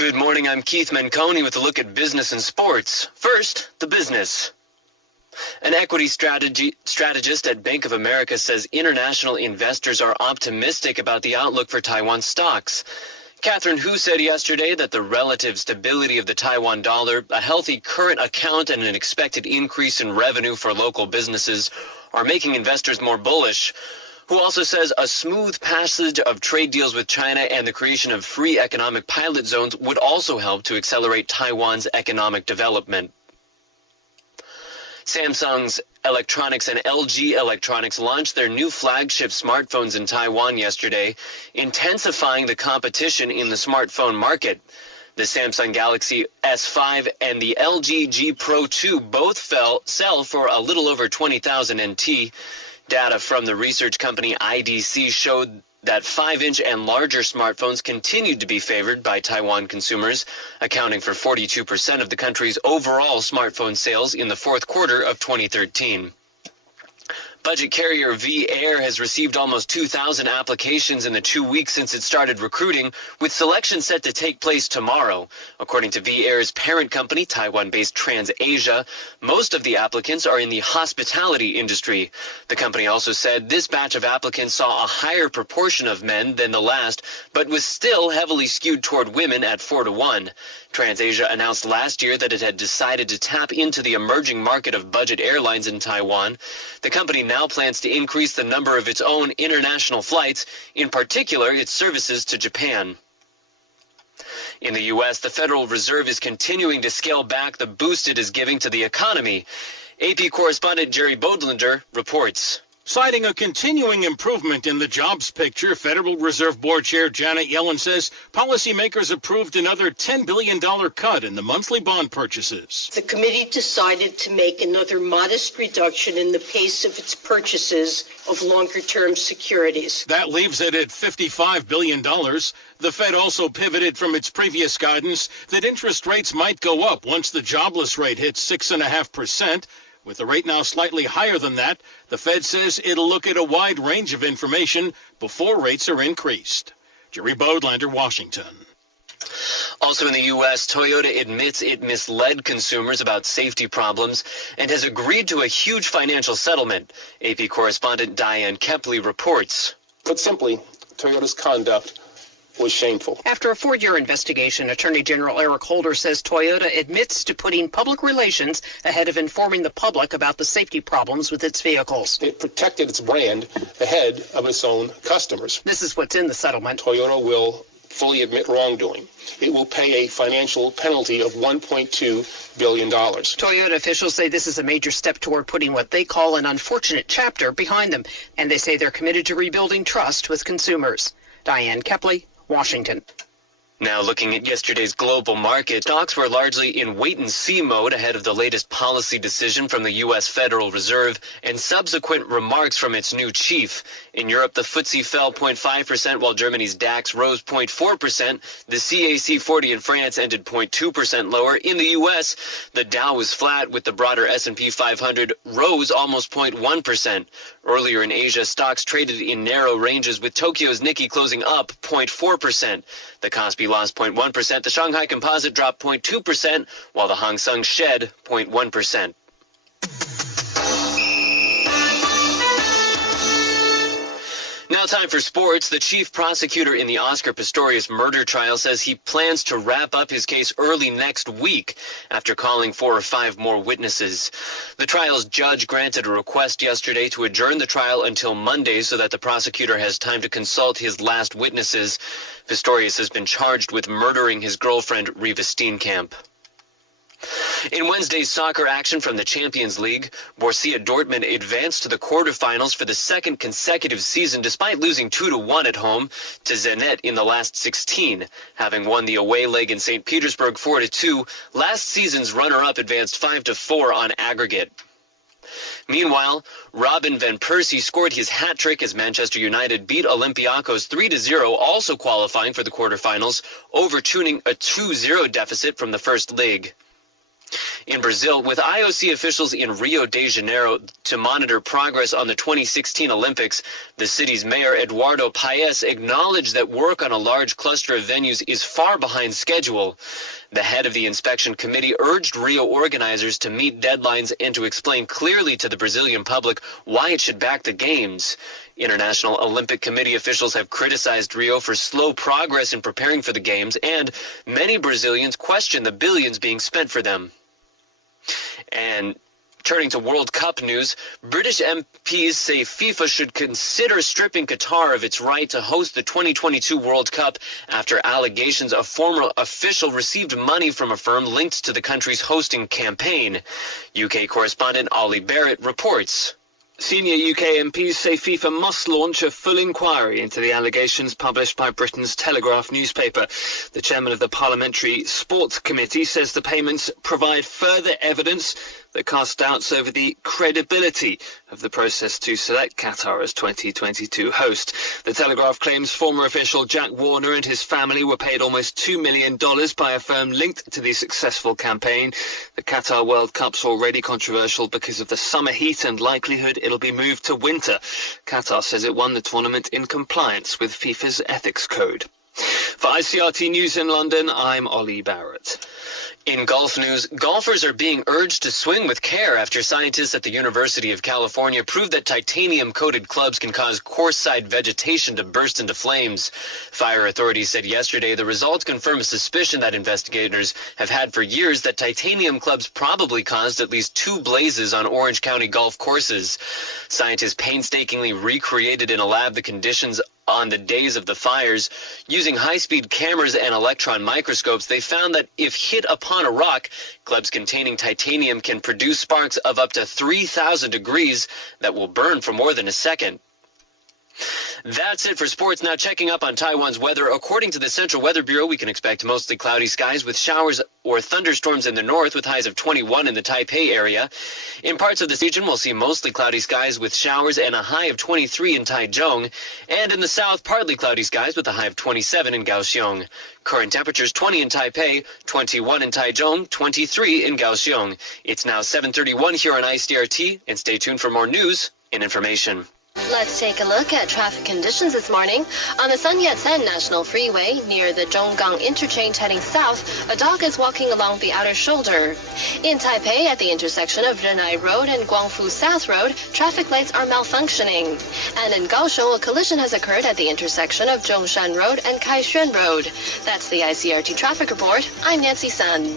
Good morning, I'm Keith Menconi with a look at business and sports. First, the business. An equity strategist at Bank of America says international investors are optimistic about the outlook for Taiwan stocks. Catherine Hu said yesterday that the relative stability of the Taiwan dollar, a healthy current account, and an expected increase in revenue for local businesses are making investors more bullish. Who also says a smooth passage of trade deals with China and the creation of free economic pilot zones would also help to accelerate Taiwan's economic development. Samsung's Electronics and LG Electronics launched their new flagship smartphones in Taiwan yesterday, intensifying the competition in the smartphone market. The Samsung Galaxy S5 and the LG G Pro 2 both sell for a little over 20,000 NT. Data from the research company IDC showed that 5-inch and larger smartphones continued to be favored by Taiwan consumers, accounting for 42% of the country's overall smartphone sales in the fourth quarter of 2013. Budget carrier V-Air has received almost 2,000 applications in the 2 weeks since it started recruiting, with selection set to take place tomorrow. According to V-Air's parent company, Taiwan-based TransAsia, most of the applicants are in the hospitality industry. The company also said this batch of applicants saw a higher proportion of men than the last, but was still heavily skewed toward women at 4-1. TransAsia announced last year that it had decided to tap into the emerging market of budget airlines in Taiwan. The company now plans to increase the number of its own international flights, in particular its services to Japan. In the U.S., the Federal Reserve is continuing to scale back the boost it is giving to the economy. AP correspondent Jerry Bodlander reports. Citing a continuing improvement in the jobs picture, Federal Reserve Board Chair Janet Yellen says policymakers approved another $10 billion cut in the monthly bond purchases. The committee decided to make another modest reduction in the pace of its purchases of longer-term securities. That leaves it at $55 billion. The Fed also pivoted from its previous guidance that interest rates might go up once the jobless rate hits 6.5%. With the rate now slightly higher than that, the Fed says it'll look at a wide range of information before rates are increased. Jerry Bodlander, Washington. Also in the U.S., Toyota admits it misled consumers about safety problems and has agreed to a huge financial settlement. AP correspondent Diane Kepley reports. Put simply, Toyota's conduct was shameful. After a 4-year investigation, Attorney General Eric Holder says Toyota admits to putting public relations ahead of informing the public about the safety problems with its vehicles. It protected its brand ahead of its own customers. This is what's in the settlement. Toyota will fully admit wrongdoing. It will pay a financial penalty of $1.2 billion. Toyota officials say this is a major step toward putting what they call an unfortunate chapter behind them, and they say they're committed to rebuilding trust with consumers. Diane Kepley, Washington. Now looking at yesterday's global market, stocks were largely in wait-and-see mode ahead of the latest policy decision from the U.S. Federal Reserve and subsequent remarks from its new chief. In Europe, the FTSE fell 0.5%, while Germany's DAX rose 0.4%. The CAC 40 in France ended 0.2% lower. In the U.S., the Dow was flat, with the broader S&P 500 rose almost 0.1%. Earlier in Asia, stocks traded in narrow ranges, with Tokyo's Nikkei closing up 0.4%. The Kospi lost 0.1%. The Shanghai Composite dropped 0.2%, while the Hang Seng shed 0.1%. Now time for sports. The chief prosecutor in the Oscar Pistorius murder trial says he plans to wrap up his case early next week after calling 4 or 5 more witnesses. The trial's judge granted a request yesterday to adjourn the trial until Monday so that the prosecutor has time to consult his last witnesses. Pistorius has been charged with murdering his girlfriend, Reva Steenkamp. In Wednesday's soccer action from the Champions League, Borussia Dortmund advanced to the quarterfinals for the second consecutive season despite losing 2-1 at home to Zenit in the last 16. Having won the away leg in St. Petersburg 4-2, last season's runner-up advanced 5-4 on aggregate. Meanwhile, Robin van Persie scored his hat-trick as Manchester United beat Olympiacos 3-0, also qualifying for the quarterfinals, overturning a 2-0 deficit from the first leg. In Brazil, with IOC officials in Rio de Janeiro to monitor progress on the 2016 Olympics, the city's mayor Eduardo Paes acknowledged that work on a large cluster of venues is far behind schedule. The head of the inspection committee urged Rio organizers to meet deadlines and to explain clearly to the Brazilian public why it should back the games. International Olympic Committee officials have criticized Rio for slow progress in preparing for the games, and many Brazilians question the billions being spent for them. And turning to World Cup news, British MPs say FIFA should consider stripping Qatar of its right to host the 2022 World Cup after allegations a former official received money from a firm linked to the country's hosting campaign. UK correspondent Ollie Barrett reports. Senior UK MPs say FIFA must launch a full inquiry into the allegations published by Britain's Telegraph newspaper. The chairman of the Parliamentary Sports Committee says the payments provide further evidence that casts doubts over the credibility of the process to select Qatar as 2022 host. The Telegraph claims former official Jack Warner and his family were paid almost $2 million by a firm linked to the successful campaign. The Qatar World Cup's already controversial because of the summer heat and likelihood it'll be moved to winter. Qatar says it won the tournament in compliance with FIFA's ethics code. For ICRT News in London, I'm Ollie Barrett. In golf news, golfers are being urged to swing with care after scientists at the University of California proved that titanium-coated clubs can cause course-side vegetation to burst into flames. Fire authorities said yesterday the results confirm a suspicion that investigators have had for years that titanium clubs probably caused at least 2 blazes on Orange County golf courses. Scientists painstakingly recreated in a lab the conditions on the days of the fires. Using high-speed cameras and electron microscopes, they found that if hit upon a rock, clubs containing titanium can produce sparks of up to 3,000 degrees that will burn for more than a second. That's it for sports. Now checking up on Taiwan's weather. According to the Central Weather Bureau, we can expect mostly cloudy skies with showers or thunderstorms in the north with highs of 21 in the Taipei area. In parts of this region, we'll see mostly cloudy skies with showers and a high of 23 in Taichung. And in the south, partly cloudy skies with a high of 27 in Kaohsiung. Current temperatures 20 in Taipei, 21 in Taichung, 23 in Kaohsiung. It's now 7:31 here on ICRT, and stay tuned for more news and information. Let's take a look at traffic conditions this morning. On the Sun Yat-sen National Freeway, near the Zhonggang interchange heading south, a dog is walking along the outer shoulder. In Taipei, at the intersection of Renai Road and Guangfu South Road, traffic lights are malfunctioning. And in Kaohsiung, a collision has occurred at the intersection of Zhongshan Road and Kaixuan Road. That's the ICRT Traffic Report. I'm Nancy Sun.